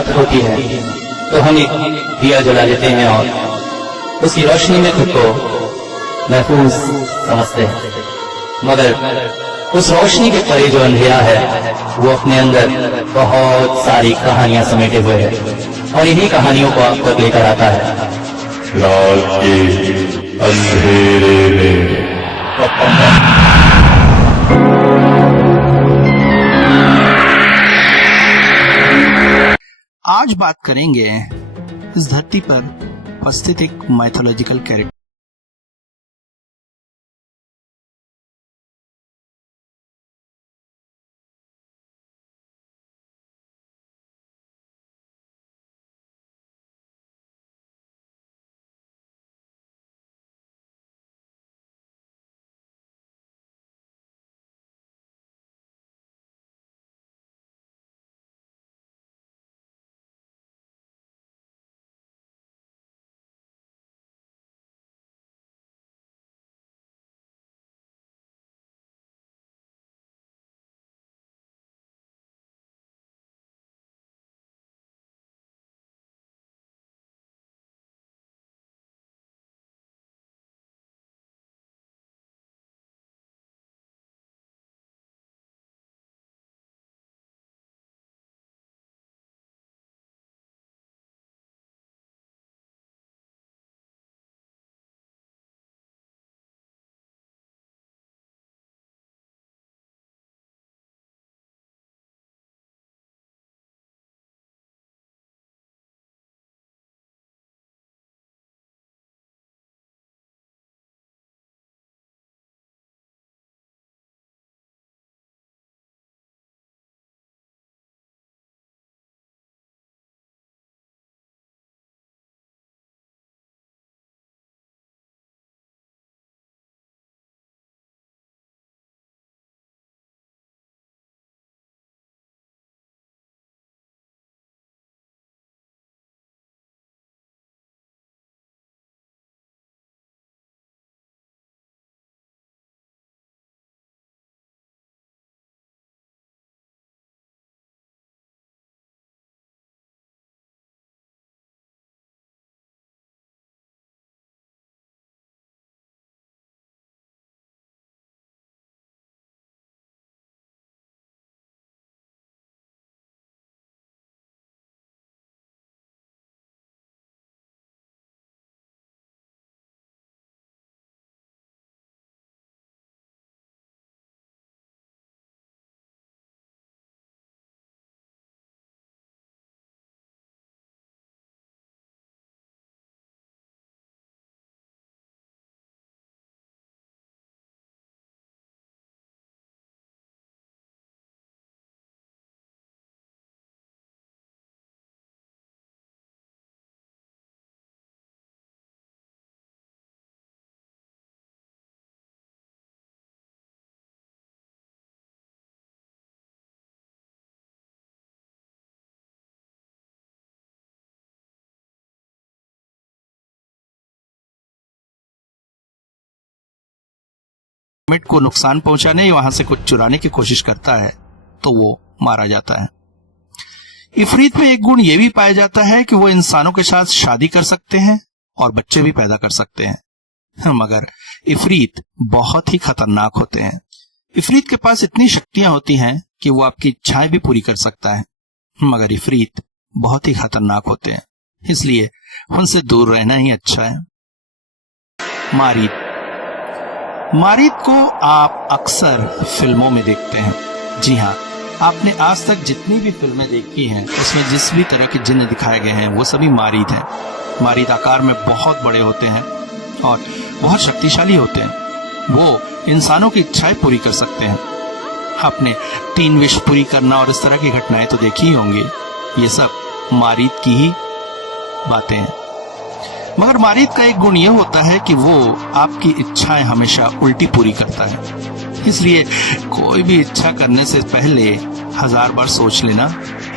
रात होती है तो हम एक दिया जला लेते हैं और उसकी रोशनी में खुद को महफूज समझते हैं, मगर उस रोशनी के परे जो अंधेरा है वो अपने अंदर बहुत सारी कहानियां समेटे हुए है और इन्हीं कहानियों को आप तक लेकर आता है। रात के अंधेरे में आज बात करेंगे इस धरती पर उपस्थित एक माइथोलॉजिकल कैरेक्टर को नुकसान पहुंचाने या वहां से कुछ चुराने की कोशिश करता है तो वो मारा जाता है। इफरीत में एक गुण ये भी पाया जाता है कि वो इंसानों के साथ शादी कर सकते हैं और बच्चे भी पैदा कर सकते हैं, मगर इफरीत बहुत ही खतरनाक होते हैं। इफरीत के पास इतनी शक्तियां होती हैं कि वो आपकी इच्छाएं भी पूरी कर सकता है, मगर इफरीत बहुत ही खतरनाक होते हैं, इसलिए उनसे दूर रहना ही अच्छा है। मारीद मारीद को आप अक्सर फिल्मों में देखते हैं। जी हाँ, आपने आज तक जितनी भी फिल्में देखी हैं उसमें जिस भी तरह के जिन्न दिखाए गए हैं वो सभी मारीद हैं। मारीद आकार में बहुत बड़े होते हैं और बहुत शक्तिशाली होते हैं। वो इंसानों की इच्छाएं पूरी कर सकते हैं। आपने 3 विश पूरी करना और इस तरह की घटनाएं तो देखी ही होंगी। ये सब मारीद की ही बातें हैं। मगर मारीद का एक गुण यह होता है कि वो आपकी इच्छाएं हमेशा उल्टी पूरी करता है। इसलिए कोई भी इच्छा करने से पहले 1000 बार सोच लेना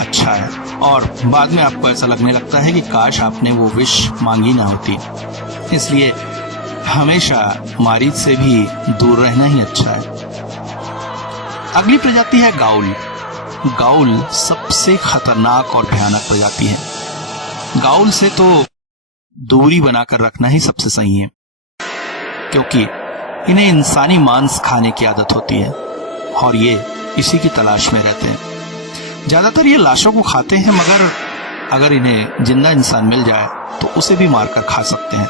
अच्छा है और बाद में आपको ऐसा लगने लगता है कि काश आपने वो विश मांगी ना होती। इसलिए हमेशा मारीद से भी दूर रहना ही अच्छा है। अगली प्रजाति है गाउल। गाउल सबसे खतरनाक और भयानक प्रजाति है। गाउल से तो दूरी बनाकर रखना ही सबसे सही है, क्योंकि इन्हें इंसानी मांस खाने की आदत होती है और ये इसी की तलाश में रहते हैं। ज्यादातर ये लाशों को खाते हैं, मगर अगर इन्हें जिंदा इंसान मिल जाए तो उसे भी मारकर खा सकते हैं।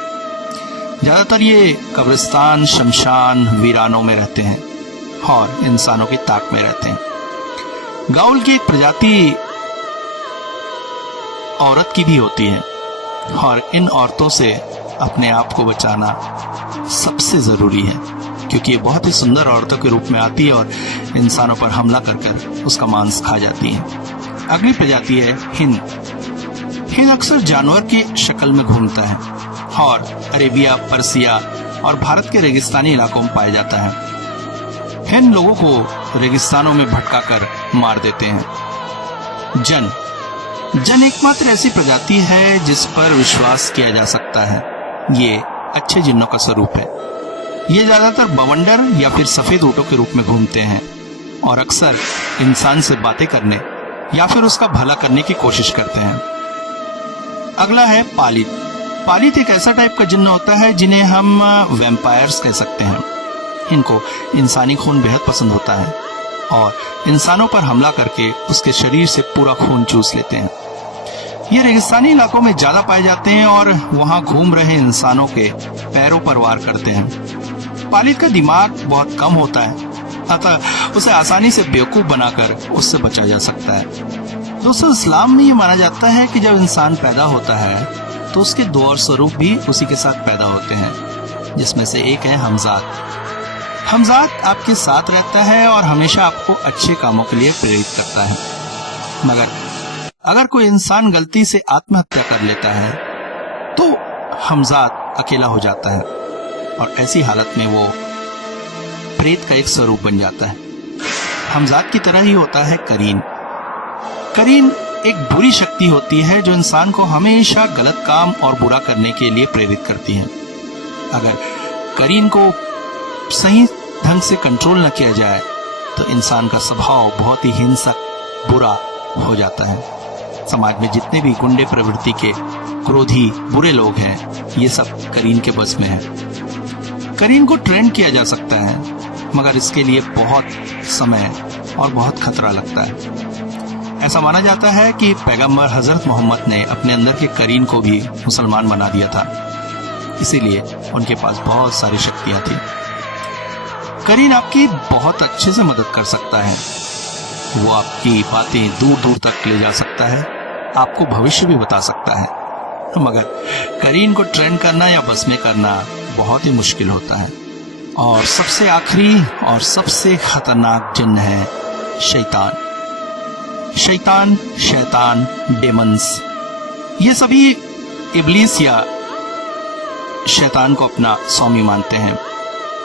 ज्यादातर ये कब्रिस्तान, शमशान, वीरानों में रहते हैं और इंसानों की ताक में रहते हैं। गाउल की एक प्रजाति औरत की भी होती है और इन औरतों से अपने आप को बचाना सबसे जरूरी है, क्योंकि ये बहुत ही सुंदर औरतों के रूप में आती है और इंसानों पर हमला कर कर उसका मांस खा जाती है। अगली प्रजाति है हिंद। हिंद अक्सर जानवर की शक्ल में घूमता है और अरेबिया, पर्सिया और भारत के रेगिस्तानी इलाकों में पाया जाता है। हिंद लोगों को रेगिस्तानों में भटकाकर मार देते हैं। जन एकमात्र ऐसी प्रजाति है जिस पर विश्वास किया जा सकता है। ये अच्छे जिन्नों का स्वरूप है। ये ज्यादातर बवंडर या फिर सफेद ऊंटों के रूप में घूमते हैं और अक्सर इंसान से बातें करने या फिर उसका भला करने की कोशिश करते हैं। अगला है पालित। पालित एक ऐसा टाइप का जिन्न होता है जिन्हें हम वैम्पायर्स कह सकते हैं। इनको इंसानी खून बेहद पसंद होता है और इंसानों पर हमला करके उसके शरीर से पूरा खून चूस लेते हैं। ये रेगिस्तानी इलाकों में ज्यादा पाए जाते हैं और वहां घूम रहे इंसानों के पैरों पर वार करते हैं। पालित का दिमाग बहुत कम होता है, अतः उसे आसानी से बेवकूफ बनाकर उससे बचा जा सकता है। दोस्तों, इस्लाम में ये माना जाता है कि जब इंसान पैदा होता है तो उसके दो और स्वरूप भी उसी के साथ पैदा होते हैं, जिसमें से एक है हमजाद। हमजाद आपके साथ रहता है और हमेशा आपको अच्छे कामों के लिए प्रेरित करता है, मगर अगर कोई इंसान गलती से आत्महत्या कर लेता है तो हमजाद अकेला हो जाता है और ऐसी हालत में वो प्रेत का एक स्वरूप बन जाता है। हमजाद की तरह ही होता है करीन। करीन एक बुरी शक्ति होती है जो इंसान को हमेशा गलत काम और बुरा करने के लिए प्रेरित करती है। अगर करीन को सही ढंग से कंट्रोल न किया जाए तो इंसान का स्वभाव बहुत ही हिंसक, बुरा हो जाता है। समाज में जितने भी गुंडे प्रवृत्ति के क्रोधी बुरे लोग हैं, ये सब करीन के बस में है। करीन को ट्रेन किया जा सकता है, मगर इसके लिए बहुत समय और बहुत खतरा लगता है। ऐसा माना जाता है कि पैगंबर हजरत मोहम्मद ने अपने अंदर के करीन को भी मुसलमान बना दिया था, इसीलिए उनके पास बहुत सारी शक्तियां थी। करीन आपकी बहुत अच्छे से मदद कर सकता है। वो आपकी बातें दूर दूर तक ले जा सकता है, आपको भविष्य भी बता सकता है, मगर करीन को ट्रेन करना या बस में करना बहुत ही मुश्किल होता है। और सबसे आखिरी और सबसे खतरनाक जिन्न है शैतान। शैतान, डेमंस, ये सभी इब्लीस या शैतान को अपना स्वामी मानते हैं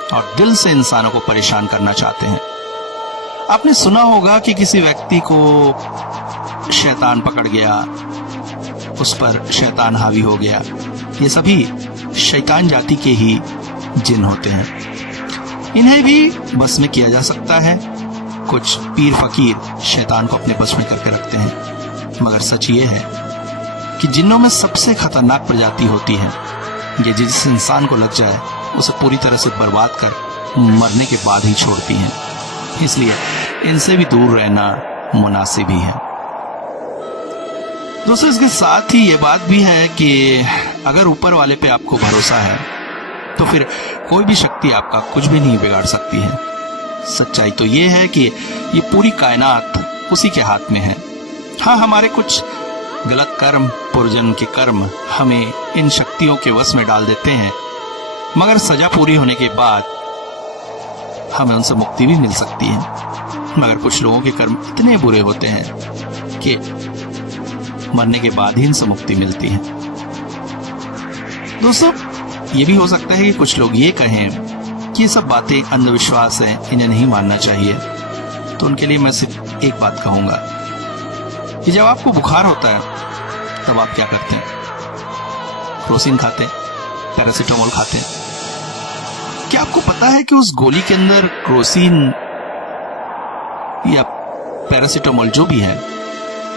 और दिल से इंसानों को परेशान करना चाहते हैं। आपने सुना होगा कि किसी व्यक्ति को शैतान पकड़ गया, उस पर शैतान हावी हो गया। ये सभी शैतान जाति के ही जिन होते हैं। इन्हें भी बस में किया जा सकता है। कुछ पीर फकीर शैतान को अपने बस में करके रखते हैं, मगर सच ये है कि जिन्नों में सबसे खतरनाक प्रजाति होती है ये जिस इंसान को लग जाए उसे पूरी तरह से बर्बाद कर मरने के बाद ही छोड़ती हैं। इसलिए इनसे भी दूर रहना मुनासिब ही है। दोस्तों, इसके साथ ही ये बात भी है कि अगर ऊपर वाले पे आपको भरोसा है तो फिर कोई भी शक्ति आपका कुछ भी नहीं बिगाड़ सकती है। सच्चाई तो ये है कि ये पूरी कायनात उसी के हाथ में है। हाँ, हमारे कुछ गलत कर्म, पूर्वजन्म के कर्म हमें इन शक्तियों के वश में डाल देते हैं, मगर सजा पूरी होने के बाद हमें उनसे मुक्ति भी मिल सकती है। मगर कुछ लोगों के कर्म इतने बुरे होते हैं कि मरने के बाद ही इनसे मुक्ति मिलती है। दोस्तों, ये भी हो सकता है कि कुछ लोग ये कहें कि ये सब बातें अंधविश्वास हैं, इन्हें नहीं मानना चाहिए। तो उनके लिए मैं सिर्फ एक बात कहूंगा कि जब आपको बुखार होता है तब आप क्या करते हैं? क्रोसिन खाते हैं, पैरासीटामोल खाते हैं। क्या आपको पता है कि उस गोली के अंदर क्रोसिन या पैरासिटामोल जो भी है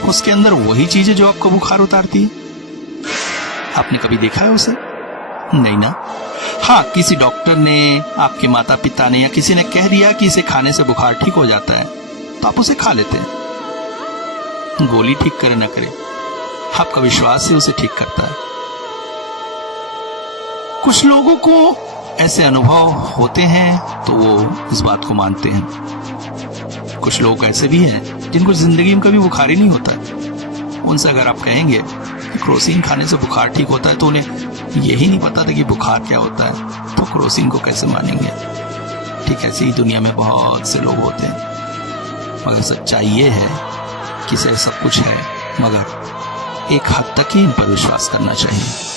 उसके अंदर वही चीज है जो आपको बुखार उतारती है? आपने कभी देखा है उसे? नहीं ना। हाँ, किसी डॉक्टर ने, आपके माता पिता ने या किसी ने कह दिया कि इसे खाने से बुखार ठीक हो जाता है तो आप उसे खा लेते हैं। गोली ठीक करे ना करे, आपका विश्वास ही उसे ठीक करता है। कुछ लोगों को ऐसे अनुभव होते हैं तो वो इस बात को मानते हैं। कुछ लोग ऐसे भी हैं जिनको जिंदगी में कभी बुखार ही नहीं होता है। उनसे अगर आप कहेंगे कि क्रोसिन खाने से बुखार ठीक होता है तो उन्हें यही नहीं पता था कि बुखार क्या होता है, तो क्रोसिन को कैसे मानेंगे? ठीक ऐसे ही दुनिया में बहुत से लोग होते हैं, मगर सच्चाई ये है कि इसे सब कुछ है, मगर एक हद तक ही इन पर विश्वास करना चाहिए।